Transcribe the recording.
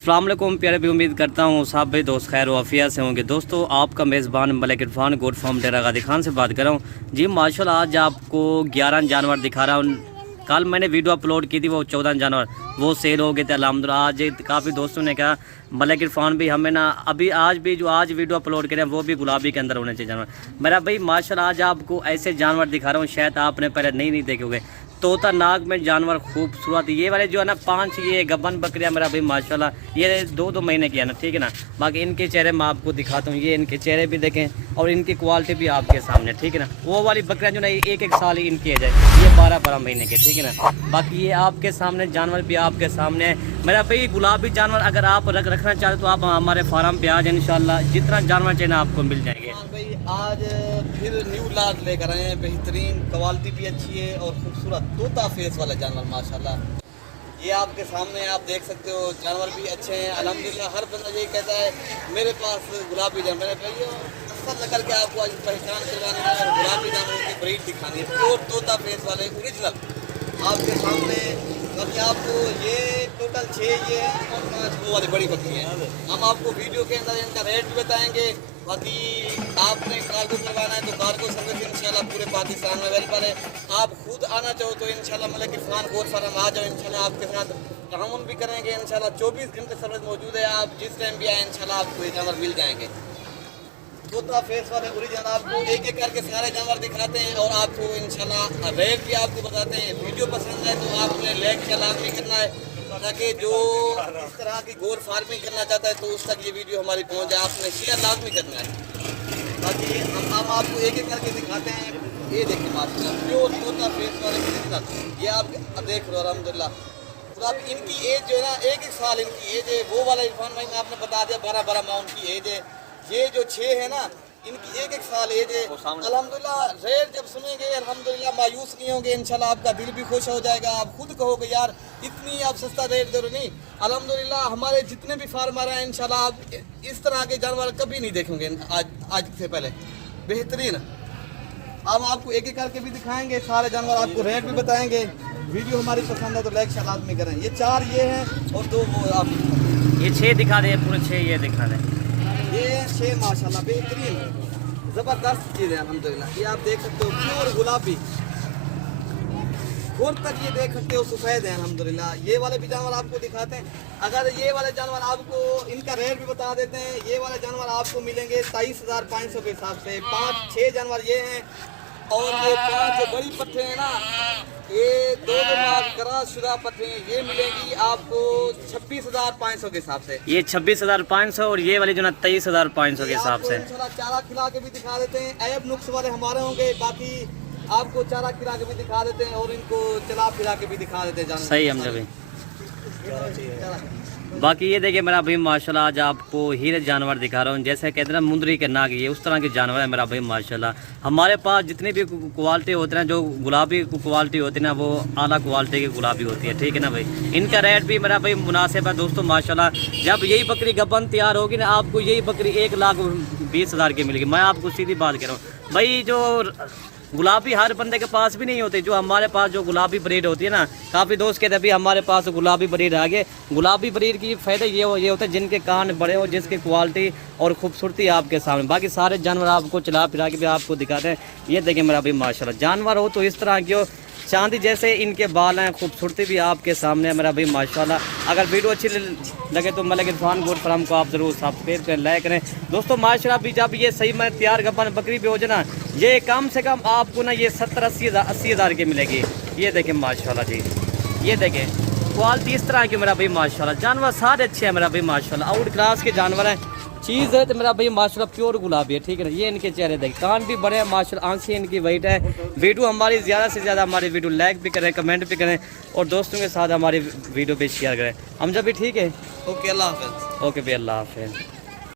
अस्सलाम वालेकुम प्यारे भी, उम्मीद करता हूँ साहब भाई दोस्त खैर वाफिया से होंगे। दोस्तों आपका मेज़बान मलिक इरफान गोट फार्म डेरा गादी खान से बात कर रहा हूँ जी। माशाल्लाह आज आपको 11 जानवर दिखा रहा हूँ। कल मैंने वीडियो अपलोड की थी, वो 14 जानवर वो सेल हो गए थे अल्हम्दुलिल्लाह। आज काफ़ी दोस्तों ने कहा मलिक इरफान भी हमें ना अभी आज भी जो आज वीडियो अपलोड करें वो भी गुलाबी के अंदर होने चाहिए जानवर। मेरा भाई माशाल्लाह आज आपको ऐसे जानवर दिखा रहा हूँ शायद आपने पहले नहीं देखे होंगे। तोता नाग में जानवर खूबसूरत, ये वाले जो है ना 5 ये गबन बकरियां मेरा भाई माशाल्लाह ये 2-2 महीने की है ना, ठीक है ना। बाकी इनके चेहरे मैं आपको दिखाता हूँ, ये इनके चेहरे भी देखें और इनकी क्वालिटी भी आपके सामने, ठीक है ना। वो वाली बकरियां जो ना 1-1 साल ही इनकी है, ये 12-12 महीने के, ठीक है ना। बाकी ये आपके सामने जानवर भी आपके सामने है मेरा भाई। गुलाबी जानवर अगर आप रखना चाहते तो आप हमारे फार्म पे आ जाए, इंशाल्लाह जितना जानवर चाहिए आपको मिल जाएंगे। भाई आज फिर न्यू लाट लेकर आए हैं, बेहतरीन क्वालिटी भी अच्छी है और खूबसूरत तोता फेस वाला जानवर माशाल्लाह। ये आपके सामने आप देख सकते हो, जानवर भी अच्छे हैं अल्हम्दुलिल्लाह। हर बंदा यही कहता है मेरे पास गुलाबी जानवर है, पसंद करके आपको आज पहचान करवानी है और गुलाबी जानवरों की ब्रीड दिखानी है, प्योर तोता फेस वाले ओरिजिनल आपके सामने। बाकी आपको ये टोटल 6 ये हैं और 5 वो वाली बड़ी बकरी हैं। हम आपको वीडियो के अंदर इनका रेट भी बताएंगे। बाकी आपने कार्गो करवाना है तो कार्गो सर्विस इंशाल्लाह पूरे पाकिस्तान में अवेलेबल है। आप खुद आना चाहो तो इंशाल्लाह मलिक इरफान गोट फार्म आ जाओ, इंशाल्लाह आपके साथ ताउन भी करेंगे इंशाल्लाह। 24 घंटे सर्विस मौजूद है, आप जिस टाइम भी आए इंशाल्लाह आपको ये जानवर मिल जाएंगे। तोता फेस वाले ओरिजिनल आपको एक एक करके सारे जानवर दिखाते हैं और आपको इंशाल्लाह रेट भी आपको बताते हैं। वीडियो पसंद है तो आपने लाइक का लाजमी करना है ताकि जो इस तरह की गोट फार्मिंग करना चाहता है तो उस तक ये वीडियो हमारी पहुंच जाए, आपने शेयर लाजमी करना है। बाकी हम आपको एक एक करके दिखाते हैं। ये देखिए माशाल्लाह प्योर तोता फेस वाले ओरिजिनल, ये आप देख लो अल्हम्दुलिल्लाह। तो आप इनकी एज जो है ना 1-1 साल इनकी एज है। वो वाला इरफान भाई ने आपने बता दिया 12-12 माह की एज है। ये जो 6 है ना इनकी 1-1 साल एज है अल्हम्दुलिल्लाह। रेट जब सुनेंगे अल्हम्दुलिल्लाह मायूस नहीं होंगे, इंशाल्लाह आपका दिल भी खुश हो जाएगा। आप खुद कहोगे यार इतनी आप सस्ता रेट दे रहे नहीं। अल्हम्दुलिल्लाह हमारे जितने भी फार्मर हैं इंशाल्लाह आप इस तरह के जानवर कभी नहीं देखेंगे आज से पहले बेहतरीन। हम आपको एक एक करके भी दिखाएंगे सारे जानवर, आपको रेट भी बताएंगे। वीडियो हमारी पसंद है तो लाइक लाजमी करें। ये 4 ये हैं और 2 वो आप ये 6 दिखा दें, पूरे 6 ये दिखा दें। ये 6 माशाल्लाह बेहतरीन ज़बरदस्त चीज़ है अल्हम्दुलिल्लाह। ये आप देख सकते हो प्योर गुलाबी, घोर तक ये देख सकते हो सफ़ेद है अल्हम्दुलिल्लाह। ये वाले भी जानवर आपको दिखाते हैं। अगर ये वाले जानवर आपको इनका रेट भी बता देते हैं। ये वाले जानवर आपको मिलेंगे 23,500 के हिसाब से। 5-6 जानवर ये हैं और ये 5 जो बड़ी पट्टे हैं ना, ये 2 क्रॉस शुदा पट्टे हैं, ये मिलेंगी आपको 26,500 के हिसाब से। ये 26,500 और ये वाली जो ना 23,500 के हिसाब से। चारा खिला के भी दिखा देते हैं, ऐब नुक्स वाले हमारे होंगे। बाकी आपको चारा खिला के भी दिखा देते हैं और इनको चला फिरा के भी दिखा देते हैं। सही हम जब बाकी ये देखिए मेरा भाई माशाल्लाह आज आपको हीरे जानवर दिखा रहा हूँ। जैसे कहते हैं ना मुंदरी के नाग, ये उस तरह के जानवर है मेरा भाई माशाल्लाह। हमारे पास जितनी भी क्वालिटी होते हैं, जो गुलाबी क्वालिटी होती है ना वो आला क्वालिटी की गुलाबी होती है, ठीक है ना भाई। इनका रेट भी मेरा भाई मुनासिब है दोस्तों माशाल्लाह। जब यही बकरी गबन तैयार होगी ना आपको यही बकरी 1,20,000 की मिलेगी। मैं आपको सीधी बात कह रहा हूँ भाई। जो गुलाबी हर बंदे के पास भी नहीं होती, जो हमारे पास जो गुलाबी ब्रीड होती है ना, काफ़ी दोस्त कहते हैं अभी हमारे पास गुलाबी ब्रीड आ गए। गुलाबी ब्रीड की फ़ायदा ये होता है जिनके कान बड़े हो, जिसकी क्वालिटी और खूबसूरती आपके सामने। बाकी सारे जानवर आपको चला फिरा के भी आपको दिखाते हैं। ये देखिए मेरा भाई माशाल्लाह जानवर हो तो इस तरह की हो, चांदी जैसे इनके बाल हैं, खूबसूरती भी आपके सामने है मेरा भाई माशाल्लाह। अगर वीडियो अच्छी लगे तो मलिक इरफान गोट फार्म को आप ज़रूर सब्सक्राइब करें, लाइक करें दोस्तों माशाल्लाह। भी जब ये सही में तैयार गबन बकरी भी हो जाए ना, ये कम से कम आपको ना ये 70-80 हज़ार की मिलेगी। ये देखें माशाल्लाह जी, ये देखें क्वालिटी इस तरह की मेरा भाई माशाल्लाह। जानवर सारे अच्छे हैं मेरा भाई माशाल्लाह, आउट क्लास के जानवर हैं। चीज़ है तो मेरा भाई माशाल्लाह प्योर गुलाबी है, ठीक है ना। ये इनके चेहरे देखें, कान भी बड़े हैं माशाल्लाह, आंखें इनकी वाइट है। वीडियो हमारी ज़्यादा से ज़्यादा हमारी वीडियो लाइक भी करें, कमेंट भी करें और दोस्तों के साथ हमारी वीडियो भी शेयर करें। हम जब भी ठीक है। ओके अल्लाह हाफ़िज़। ओके भाई अल्लाह हाफ़िज़।